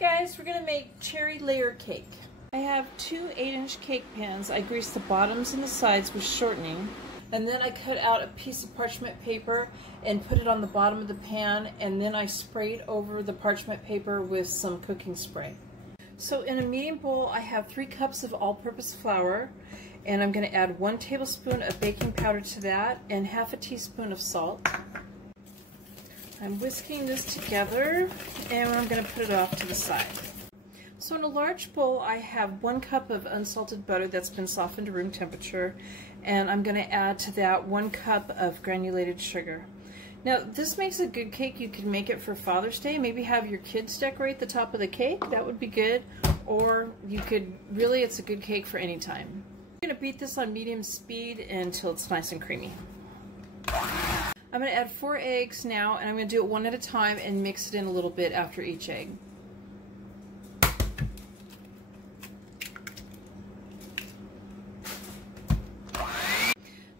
guys, we're going to make cherry layer cake. I have two 8-inch cake pans. I greased the bottoms and the sides with shortening, and then I cut out a piece of parchment paper and put it on the bottom of the pan, and then I sprayed over the parchment paper with some cooking spray. So in a medium bowl I have 3 cups of all-purpose flour, and I'm going to add 1 tablespoon of baking powder to that and half a teaspoon of salt. I'm whisking this together, and I'm going to put it off to the side. So in a large bowl I have 1 cup of unsalted butter that's been softened to room temperature, and I'm going to add to that 1 cup of granulated sugar. Now this makes a good cake. You could make it for Father's Day, maybe have your kids decorate the top of the cake, that would be good, or you could, really it's a good cake for any time. I'm going to beat this on medium speed until it's nice and creamy. I'm going to add 4 eggs now, and I'm going to do it one at a time and mix it in a little bit after each egg.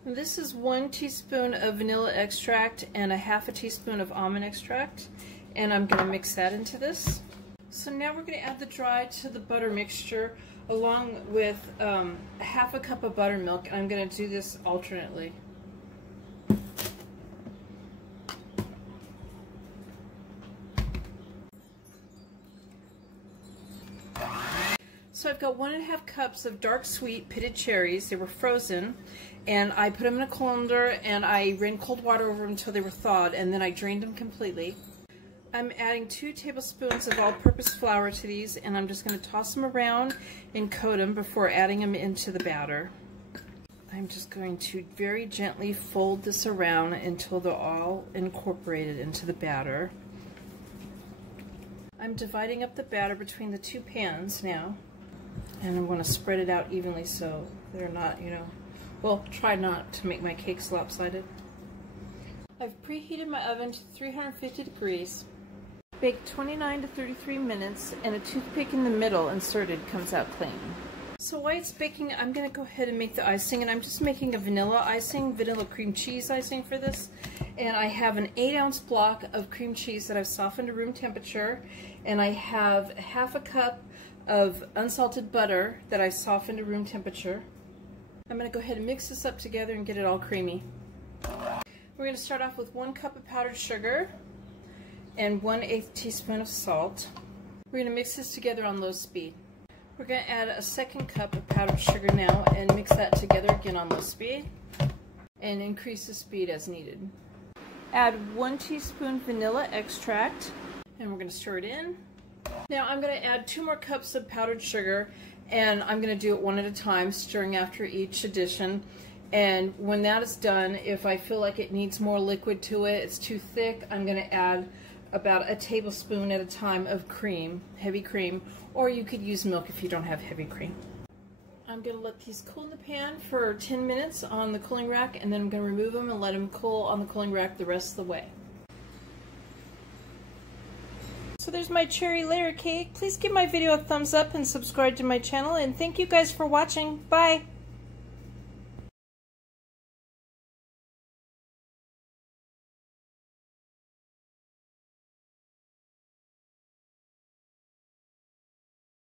This is 1 teaspoon of vanilla extract and a half a teaspoon of almond extract, and I'm going to mix that into this. So now we're going to add the dry to the butter mixture along with a half a cup of buttermilk, and I'm going to do this alternately. So I've got 1½ cups of dark sweet pitted cherries. They were frozen, and I put them in a colander and I ran cold water over them until they were thawed, and then I drained them completely. I'm adding 2 tablespoons of all-purpose flour to these, and I'm just going to toss them around and coat them before adding them into the batter. I'm just going to very gently fold this around until they're all incorporated into the batter. I'm dividing up the batter between the 2 pans now. And I'm going to spread it out evenly so they're not, well, try not to make my cakes lopsided. I've preheated my oven to 350 degrees. Bake 29 to 33 minutes, and a toothpick in the middle inserted comes out clean. So while it's baking, I'm going to go ahead and make the icing, and I'm just making a vanilla icing, vanilla cream cheese icing for this. And I have an 8-ounce block of cream cheese that I've softened to room temperature, and I have half a cup of unsalted butter that I softened to room temperature. I'm going to go ahead and mix this up together and get it all creamy. We're going to start off with 1 cup of powdered sugar and 1/8 teaspoon of salt. We're going to mix this together on low speed. We're going to add a 2nd cup of powdered sugar now and mix that together again on low speed and increase the speed as needed. Add 1 teaspoon vanilla extract, and we're going to stir it in. Now I'm going to add 2 more cups of powdered sugar, and I'm going to do it one at a time, stirring after each addition. And when that is done, if I feel like it needs more liquid to it, it's too thick, I'm going to add about a tablespoon at a time of cream, heavy cream, or you could use milk if you don't have heavy cream. I'm going to let these cool in the pan for 10 minutes on the cooling rack, and then I'm going to remove them and let them cool on the cooling rack the rest of the way. So there's my cherry layer cake. Please give my video a thumbs up and subscribe to my channel, and thank you guys for watching. Bye!